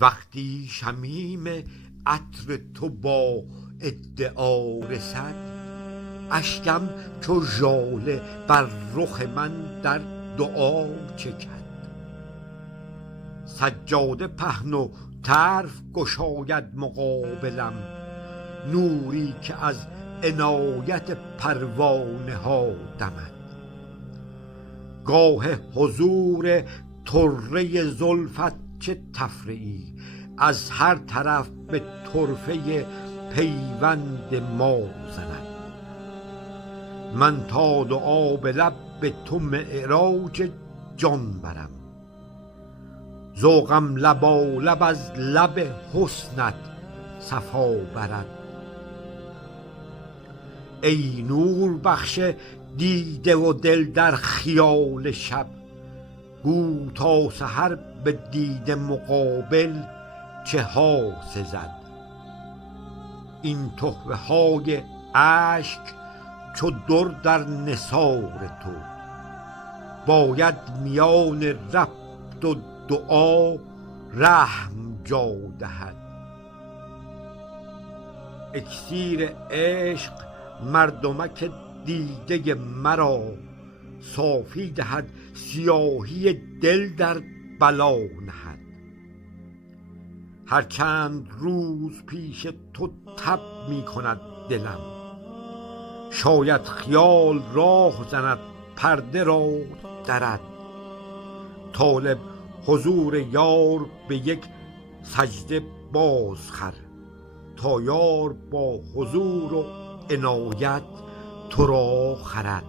وقتی شمیم عطر تو با ادعا رسد، اشکم چو ژاله بر رخ من در دعا چکد. سجاده پهن و طرف گشاید مقابلم، نوری که از عنایت پروانه ها دمد. گاه حضور طره زلفت چه تفریحی، از هر طرف به طرفه پیوند ما زند. من تا دعا به لب به تو معراج جان برم، ذوقم لبالب از لب حسنت صفا برد. ای نور بخش دیده و دل در خیال شب، گو تا سحر به دیده مقابل چه ها سزد. این تحفه های اشک چو در در نثار تو، باید میان ربط و دعا رحم جا دهد. اکسیر عشق مردمک دیده مرا، صافی دهد سیاهی دل در بلا نهد. هر چند روز پیش تو تب می کند دلم، شاید خیال راه زند پرده را درد. طالب حضور یار به یک سجده بازخر، تا یار با حضور و عنایت تو را خرد.